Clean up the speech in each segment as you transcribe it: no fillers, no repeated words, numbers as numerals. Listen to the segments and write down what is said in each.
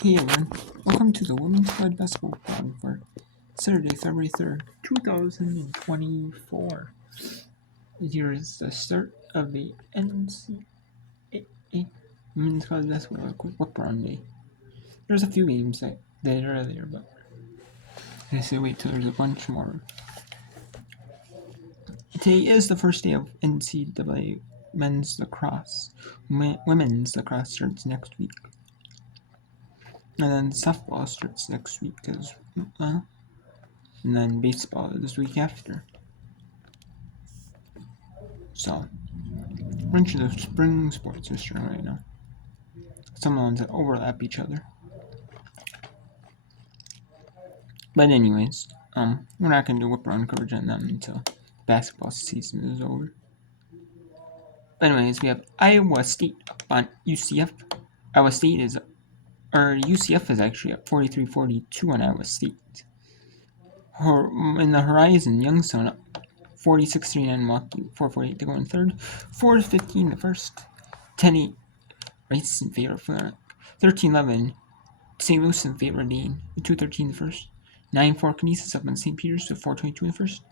Hey everyone, welcome to the Women's College Basketball Forum for Saturday, February 3rd, 2024. Here is the start of the NCAA Women's College Basketball Whip Round Day. There's a few games that did earlier, but I say wait till there's a bunch more. Today is the first day of NCAA men's lacrosse. Women's lacrosse starts next week. And then softball starts next week as well. And then baseball this week after. So, a bunch of the spring sports are starting right now. Some of the ones that overlap each other. But anyways, we're not gonna do whip around coverage on them until basketball season is over. But anyways, we have Iowa State up on UCF. UCF is actually at 43-42 on Iowa State. In the Horizon, Youngstown up 46-39 Milwaukee, 4:48 to go in third, 4:15 the first, 10-8 Rice in favor for 13-11 St. Louis in favor of Dean, 2:13 the first, 9-4 Canisius up on St. Peter's, 4:22 in the first,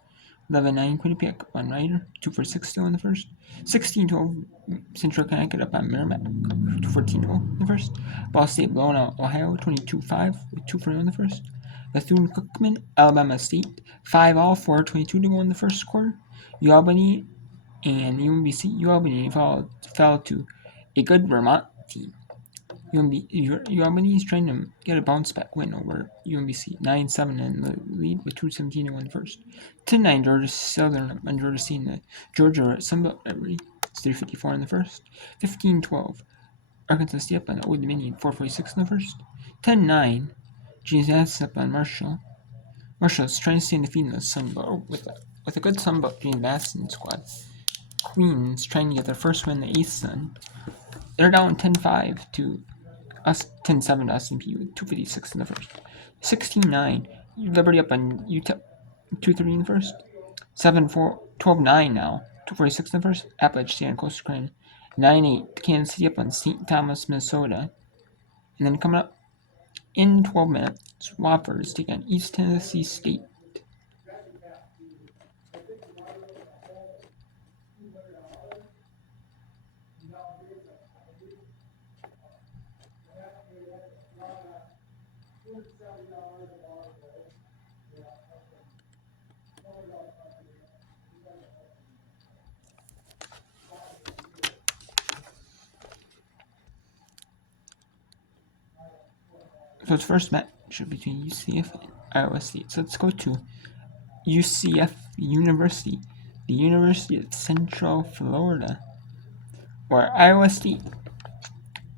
11-9 Quinnipiac up on Ryder, 2:46 still in the first, 16-12 Central Connecticut up on Merrimack, 2:14 in the first, Ball State blowing out Ohio, 22-5 with 2:41 in the first, Bethune-Cookman, Alabama State, 5-all, 4:22 to go in the first quarter, UAlbany and UMBC. UAlbany fell to a good Vermont team. UAlbany is trying to get a bounce back win over UMBC, 9-7 in the lead with 2:17 to win first. 10-9 Georgia Southern and Georgia State in the Georgia Sunbelt rivalry. It's 3:54 in the first. 15-12 Arkansas State up on Old Dominion, 4:46 in the first. 10-9 James up on Marshall. Marshall's trying to stay undefeated in the Sunbelt with a good Sunbelt James Madison squad. Queens trying to get their first win in the 8th Sun. They're down 10-5 to 10-7 to S&P with 2:56 in the first. 16-9 Liberty up on UTEP, 2:30 in the first. 7-4, 12-9 now, 2:46 in the first. Appalachian State on Coastal Carolina, 9-8 Kansas City up on St. Thomas, Minnesota. And then coming up in 12 minutes, Wofford take on East Tennessee State. So it's first matchup between UCF and Iowa State. So let's go to UCF University, the University of Central Florida, where Iowa State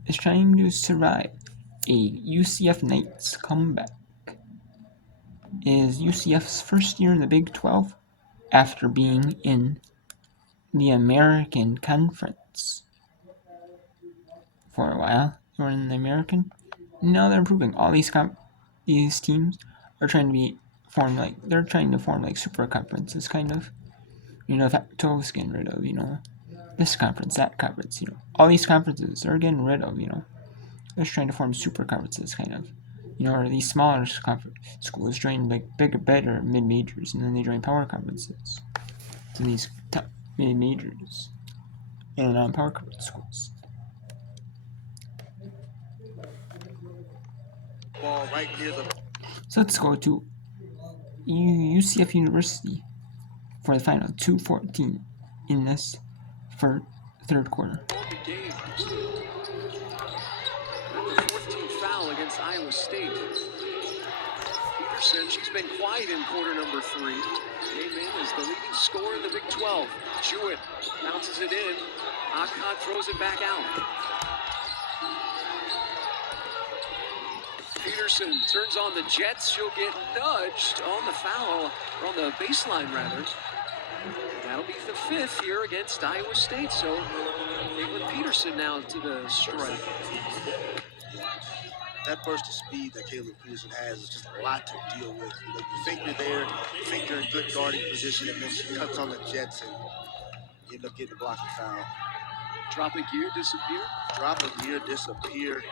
is trying to survive a UCF Knights comeback. It is UCF's first year in the Big 12 after being in the American Conference for a while. They were in the American. Now they're improving. All these teams are trying to form like super conferences, kind of. Pac-12's getting rid of, this conference, that conference, all these conferences are getting rid of, they're just trying to form super conferences, kind of, or these smaller schools join like bigger, better mid-majors, and then they join power conferences. So these top mid-majors and power conference schools. Ball right near the. So let's go to UCF University for the final, 2:14 in this for third quarter. Number 14 foul against Iowa State. Peterson, she's been quiet in quarter number 3. Came in as the leading scorer in the Big 12. Jewett bounces it in. Akkad throws it back out. Peterson turns on the Jets. She'll get nudged on the foul, or on the baseline rather. That'll be the 5th here against Iowa State. So Caitlin Peterson now to the strike. That burst of speed that Caitlin Peterson has is just a lot to deal with. You think you're there, you think you're in good guarding position, and then she cuts on the Jets and you end up getting a blocking foul. Drop a gear, disappear. Drop a gear, disappear.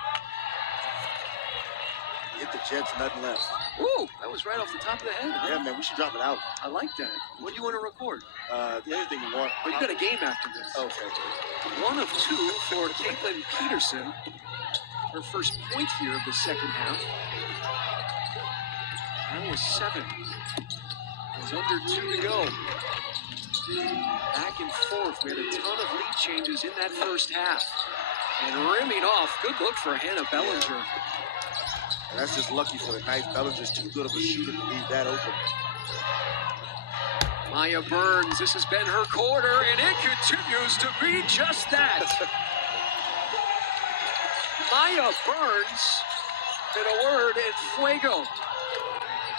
hit the Jets, nothing left. Ooh, that was right off the top of the head. Huh? Yeah, man, we should drop it out. I like that. What do you want to record? Anything you want. Oh, you got a game after this. Okay. 1 of 2 for Caitlin Peterson. Her first point here of the second half. That was 7. There's under 2 to go. Back and forth. We had a ton of lead changes in that first half. And rimming off. Good look for Hannah Bellinger. And that's just lucky for the Knights. Bellinger's too good of a shooter to leave that open. Maya Burns, this has been her quarter, and it continues to be just that. Maya Burns, in a word, in fuego.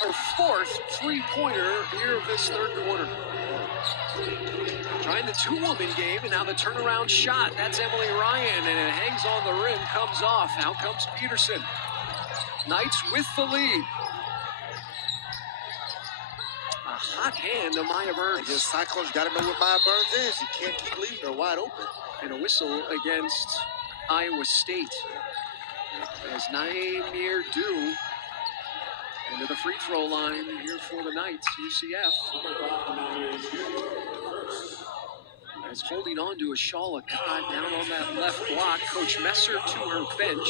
Her 4th three-pointer here of this third quarter. Trying the 2-woman game, and now the turnaround shot. That's Emily Ryan, and it hangs on the rim, comes off. Out comes Peterson. Knights with the lead. A hot hand to Maya Burns. The Cyclones got to know what Maya Burns is. You can't keep leaving her wide open. And a whistle against Iowa State. As Naimir Dew into the free throw line here for the Knights, UCF. As holding on to a Shala Khan down on that left block. Coach Messer to her bench.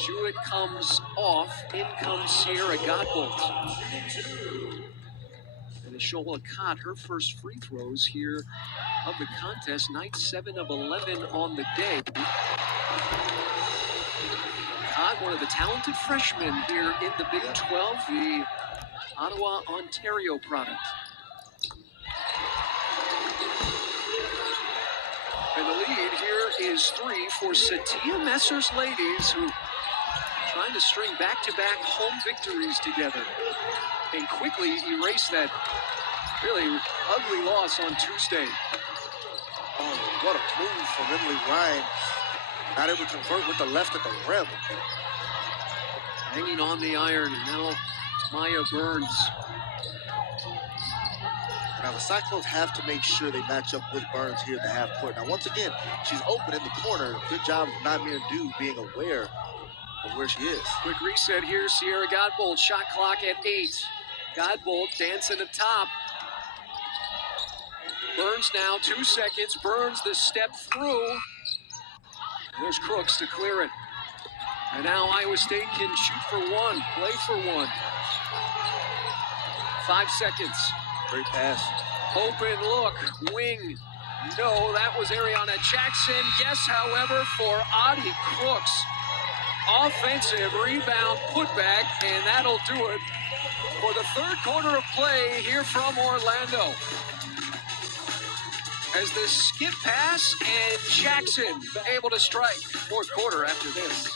Jewett comes off. In comes Sierra Godbolt. And Shola Khan, her first free throws here of the contest. Knights 7 of 11 on the day. Khan, one of the talented freshmen here in the Big 12, the Ottawa, Ontario product. And the lead here is 3 for Satya Messer's ladies, who trying to string back-to-back home victories together and quickly erase that really ugly loss on Tuesday. Oh, what a move from Emily Ryan. Not able to convert with the left at the rim. Hanging on the iron, and now Maya Burns. Now the Cyclones have to make sure they match up with Burns here in the half court. Now once again, she's open in the corner. Good job of Naimir Dew being aware of where she is. Quick reset here, Sierra Godbolt, shot clock at 8. Godbolt dancing atop. Burns now, 2 seconds. Burns the step through. There's Crooks to clear it. And now Iowa State can shoot for 1, play for 1. 5 seconds. Great pass. Open look, wing. No, that was Ariana Jackson. Yes, however, for Audie Crooks. Offensive rebound putback, and that'll do it for the third quarter of play here from Orlando. As the skip pass, and Jackson able to strike. Fourth quarter after this.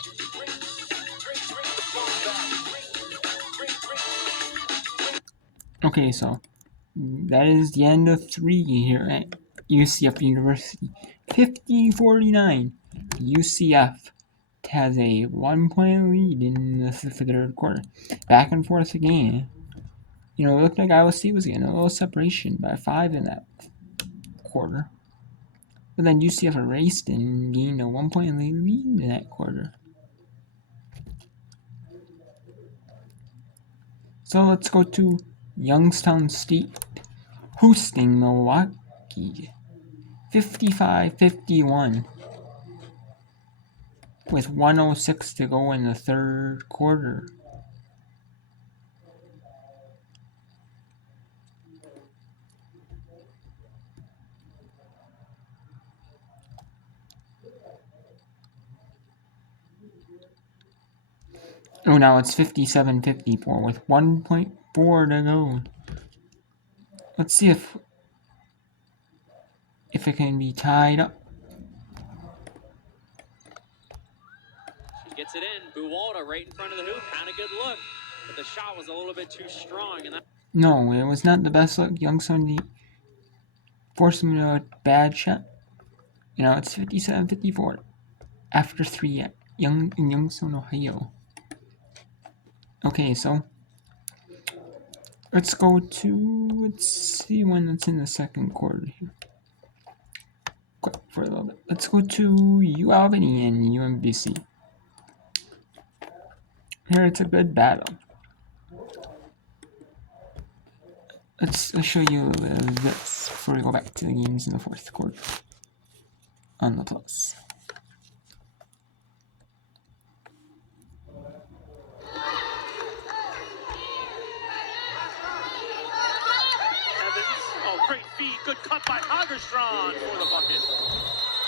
Okay, so that is the end of 3 here at UCF University. 50-49. UCF has a 1-point lead in the third quarter. Back and forth again. You know, it looked like Iowa State was getting a little separation by 5 in that quarter. But then UCF erased and gained a 1-point lead in that quarter. So let's go to Youngstown State hosting Milwaukee. 55-51. With 1:06 to go in the third quarter. Oh, now it's 57-54 with 1.4 to go. Let's see if it can be tied up. She gets it in. Buwalda right in front of the hoop. Kind of good look, but the shot was a little bit too strong. And No, it was not the best look. Youngstown forced him into a bad shot. You know, it's 57-54 after 3 at Youngstown, Ohio. Okay, so let's see when it's in the second quarter here. Quick for a little bit. Let's go to U Albany and UMBC. Here it's a good battle. Let's show you this before we go back to the games in the fourth quarter on the Plus. Oh, great feed. Good cut by Hagerstrand for the bucket.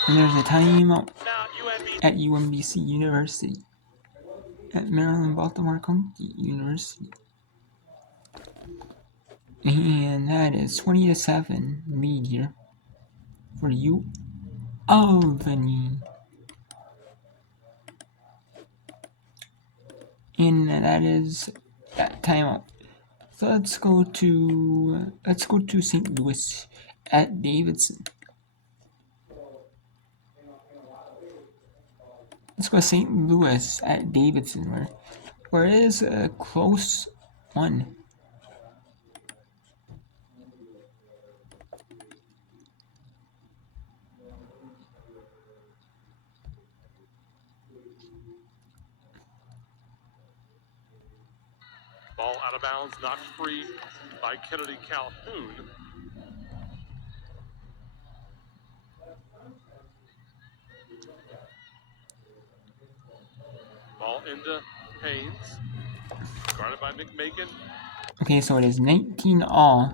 And there's a timeout Now, UMBC. at UMBC University. At Maryland Baltimore County University. And that is 20-7 lead here for U Albany. And that is that timeout. So let's go to St. Louis at Davidson. Let's go to St. Louis at Davidson, where it is a close one. Ball out of bounds, knocked free by Kennedy Calhoun. Ball into Haynes. Guarded by McMakin. Okay, so it is 19-all.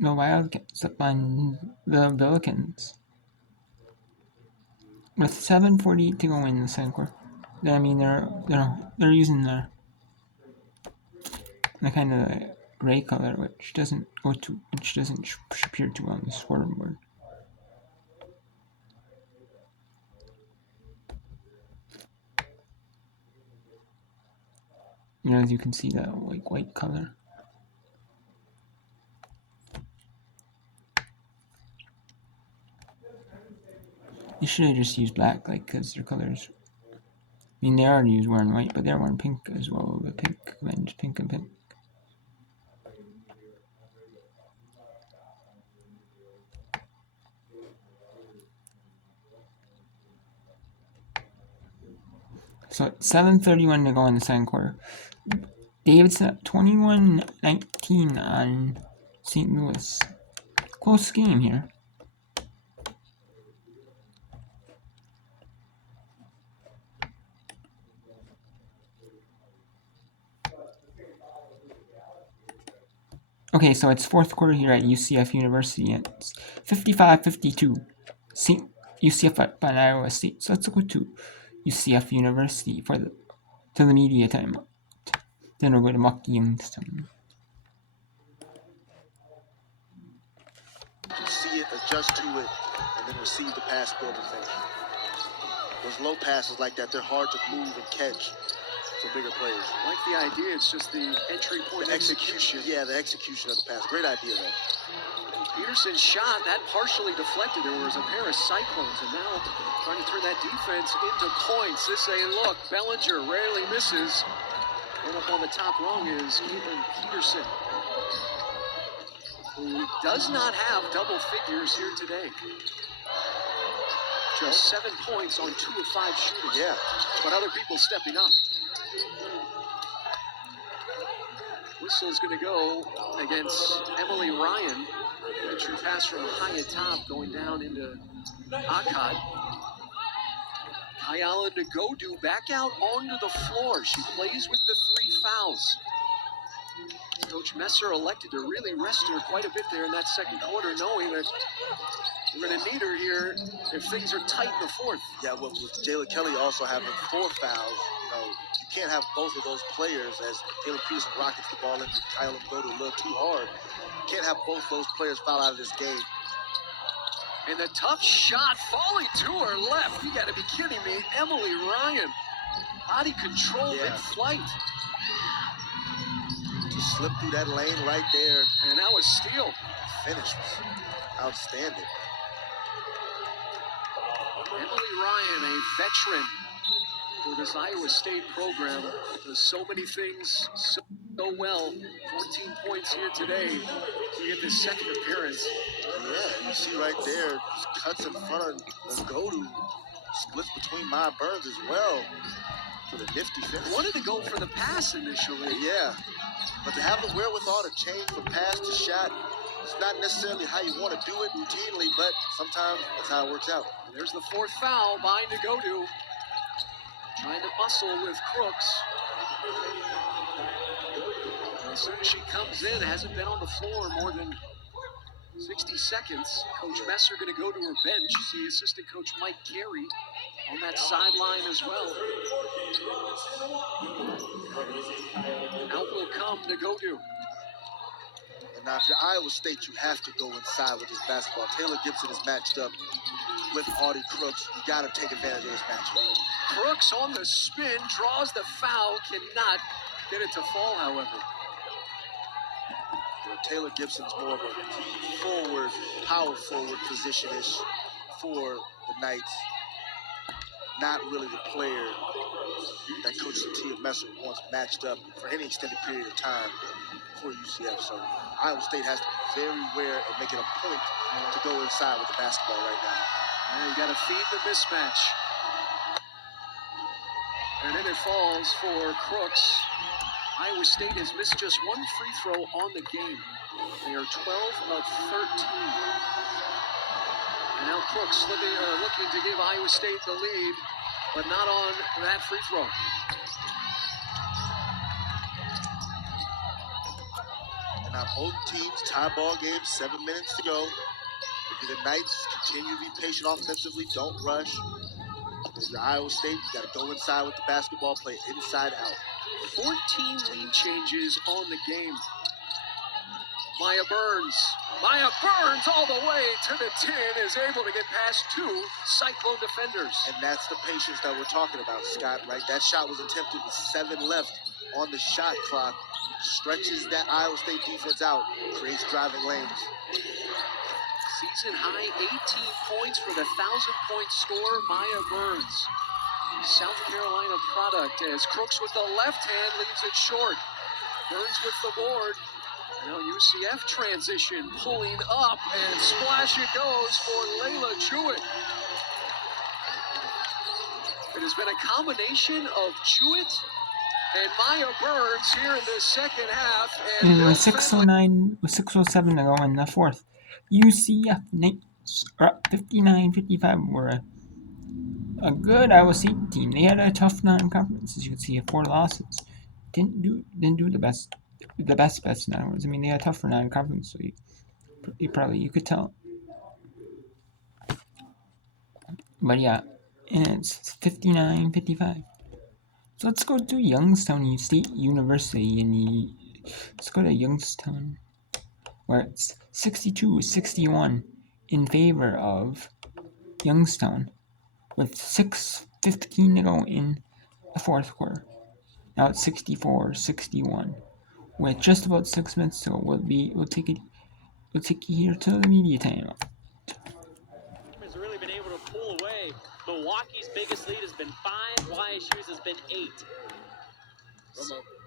The Wildcats up on the Billikens. With 7:48 to go in the second quarter. I mean, they're using the kind of gray color, which doesn't appear too well on the scoreboard. You know, as you can see, that like white color. You should have just used black, like, because their colors. I mean, they already wearing white, but they're wearing pink as well. The pink, and just pink and pink. So 7:31 to go in the second quarter. Davidson up 21-19 on St. Louis. Close game here. Okay, so it's fourth quarter here at UCF University, and it's 55-52. UCF up on Iowa State. So let's go to UCF University to the media timeout. Then we'll go to Muck Youngstown. See it, adjust to it, and then receive the pass for the thing. Those low passes like that, they're hard to move and catch for bigger players. I like the idea. It's just the entry point execution. Yeah, the execution of the pass. Great idea, though. Peterson's shot, that partially deflected. There was a pair of cyclones, and now trying to turn that defense into points. This a look. Bellinger rarely misses. Right up on the top rung is Caitlin Peterson, who does not have double figures here today. Just 7 points on 2 of 5 shooting. Yeah. But other people stepping up. Whistle's going to go against Emily Ryan. Entry pass from high atop going down into Akkad. Kayala Nagodu back out onto the floor. She plays with the 3 fouls. Coach Messer elected to really rest her quite a bit there in that second quarter, knowing that we're going to need her here if things are tight in the fourth. Yeah, with Jayla Kelly also having 4 fouls, you can't have both of those players as Taylor Peterson rockets the ball into Kyle and go to a little too hard. You can't have both those players foul out of this game. And the tough shot falling to her left. You got to be kidding me. Emily Ryan, body control mid-flight. Just slipped through that lane right there. And that was steal. Finish was outstanding. Emily Ryan, a veteran for this Iowa State program, does so many things so well. 14 points here today to get this second appearance. Yeah, you see right there, just cuts in front of Nagodu. splits between Maya Burns as well for the nifty finish. Wanted to go for the pass initially. Yeah, but to have the wherewithal to change from pass to shot, it's not necessarily how you want to do it routinely, but sometimes that's how it works out. There's the fourth foul by Nagodu. Trying to muscle with Crooks. And as soon as she comes in, hasn't been on the floor more than 60 seconds. Coach Messer going to go to her bench. See assistant coach Mike Carey on that sideline as well. Out will come Nagodu. And now if you're Iowa State, you have to go inside with this basketball. Taylor Gibson is matched up with Audie Crooks. You got to take advantage of this matchup. Crooks on the spin, draws the foul, cannot get it to fall, however. Taylor Gibson's more of a forward, power forward position-ish for the Knights. Not really the player that Coach Satia Messer wants matched up for any extended period of time for UCF. So Iowa State has to be very aware and make it a point to go inside with the basketball right now. And you got to feed the mismatch. And then it falls for Crooks. Iowa State has missed just one free throw on the game. They are 12 of 13. And now Crooks looking to give Iowa State the lead, but not on that free throw. And now both teams tie ball game, 7 minutes to go. If you're the Knights, continue to be patient offensively, don't rush. If you're Iowa State, you got to go inside with the basketball, play inside out. 14 lead changes on the game. Maya Burns all the way to the 10 is able to get past two Cyclone defenders. And that's the patience that we're talking about, Scott, right? That shot was attempted with 7 left on the shot clock. Stretches that Iowa State defense out, creates driving lanes. Season high 18 points for the 1,000-point scorer, Maya Burns. South Carolina product as Crooks with the left hand leaves it short. Burns with the board. Now UCF transition, pulling up, and splash it goes for Layla Jewett. It has been a combination of Jewett and Maya Burns here in the second half. And with 6:09, with 6:07 to go in the fourth, UCF Knights are up 59-55. Were a good Iowa State team. They had a tough non-conference, as you can see, 4 losses. Didn't do the best. The best in other words. I mean, they had a tougher non-conference, so you could tell. But yeah, and it's 59-55. So let's go to Youngstown State University let's go to Youngstown, where it's 62-61 in favor of Youngstown, with 6:15 to go in the fourth quarter. Now it's 64-61. With just about 6 minutes to go, we'll take you here to the media timeout. Has really been able to pull away. Milwaukee's biggest lead has been 5. YSU's has been 8.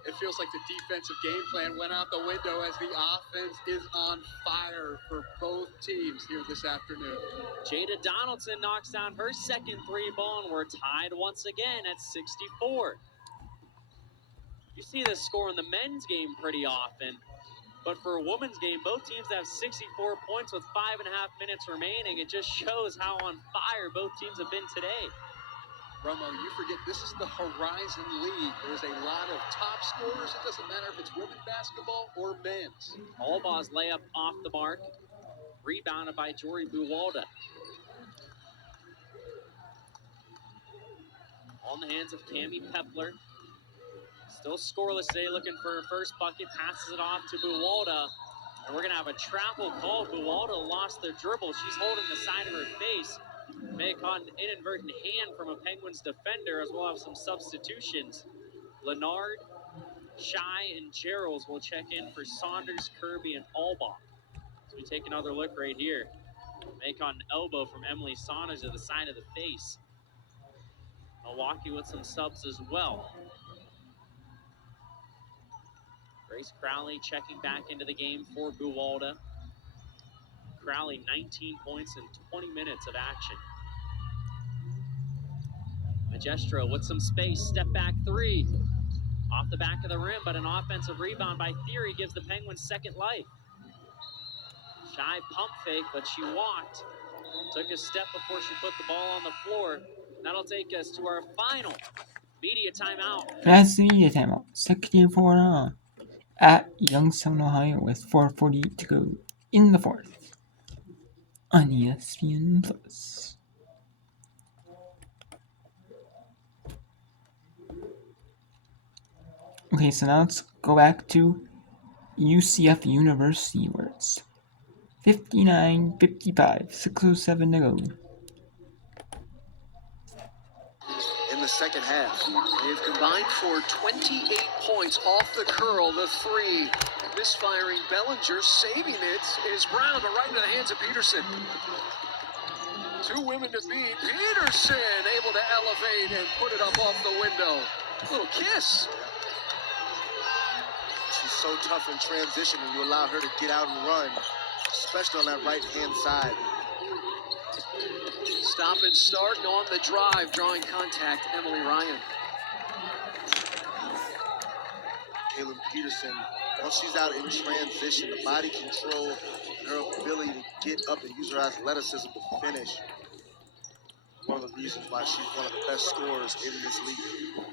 It feels like the defensive game plan went out the window as the offense is on fire for both teams here this afternoon. Jada Donaldson knocks down her second 3-ball, and we're tied once again at 64. You see this score in the men's game pretty often, but for a women's game, both teams have 64 points with 5.5 minutes remaining. It just shows how on fire both teams have been today. Romo, you forget this is the Horizon League. There's a lot of top scorers. It doesn't matter if it's women's basketball or men's. Allbaw's layup off the mark, rebounded by Jory Buwalda. On the hands of Cammie Pepler. Still scoreless today, looking for her first bucket, passes it off to Buwalda. And we're going to have a travel call. Buwalda lost the dribble. She's holding the side of her face. May have caught an inadvertent hand from a Penguins defender, as well as some substitutions. Leonard, Shy, and Gerald will check in for Saunders, Kirby, and Allbaugh. So we take another look right here. May caught an elbow from Emily Saunders to the side of the face. Milwaukee with some subs as well. Grace Crowley checking back into the game for Buwalda. Crowley, 19 points in 20 minutes of action. Magestro with some space, step back three. Off the back of the rim, but an offensive rebound by Theory gives the Penguins second life. Shy pump fake, but she walked. Took a step before she put the ball on the floor. That'll take us to our final media timeout. That's the media timeout. 64 at Youngstown, Ohio, with 4:48 to go in the fourth on ESPN Plus. Okay, so now let's go back to UCF University, where it's 59-55, 6:07 to go. In the second half, They've combined for 28 points off the curl, the three. Misfiring Bellinger, saving it is Brown, but right into the hands of Peterson. Two women to beat. Peterson able to elevate and put it up off the window. Little kiss. she's so tough in transition, and you allow her to get out and run, especially on that right-hand side. Stop and start, and on the drive, drawing contact, Emily Ryan. Kaylin Peterson, once she's out in transition, the body control, her ability to get up and use her athleticism to finish, one of the reasons why she's one of the best scorers in this league.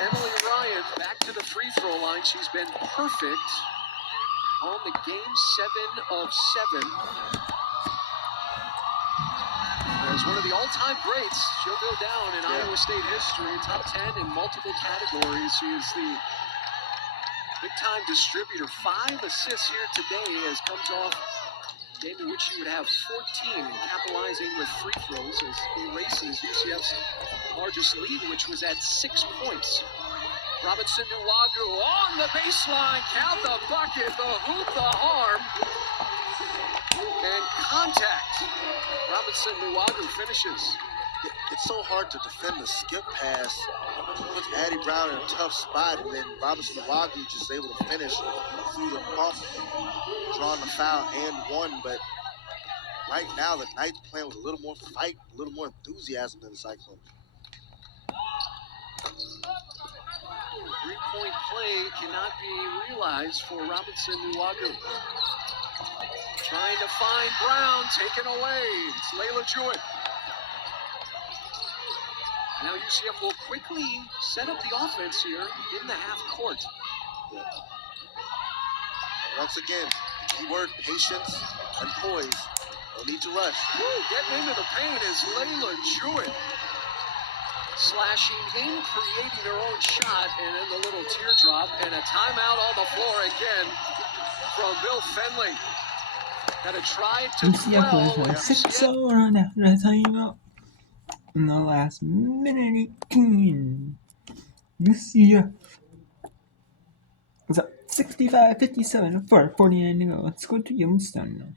Emily Ryan back to the free throw line. She's been perfect on the game 7 of 7. As one of the all-time greats, she'll go down in Iowa State history, top 10 in multiple categories. She is the big-time distributor. 5 assists here today as comes off a game in which she would have 14 and capitalizing with free throws as he erases UCF's largest lead, which was at 6 points. Robinson Nuwagu on the baseline, count the bucket, the hoop, the harm, and contact. Robinson Nuwagu finishes. It's so hard to defend the skip pass. Puts Addie Brown in a tough spot, and then Robinson Nuwagu just able to finish through the bump, drawing the foul and one. But right now, the Knights playing with a little more fight, a little more enthusiasm than the Cyclones. Three-point play cannot be realized for Robinson Nuwagu. Trying to find Brown, taken away. It's Layla Jewett. Now UCF will quickly set up the offense here in the half court. Once again, keyword patience and poise. No need to rush. Woo, getting into the paint is Layla Jewett. Slashing in, creating her own shot, and then the little teardrop, and a timeout on the floor again from Bill Fenley. Got to try to UCF with a 6-0 run after a timeout in the last minute 18. UCF is up 65-57 for 49 to go. Let's go to Youngstown now.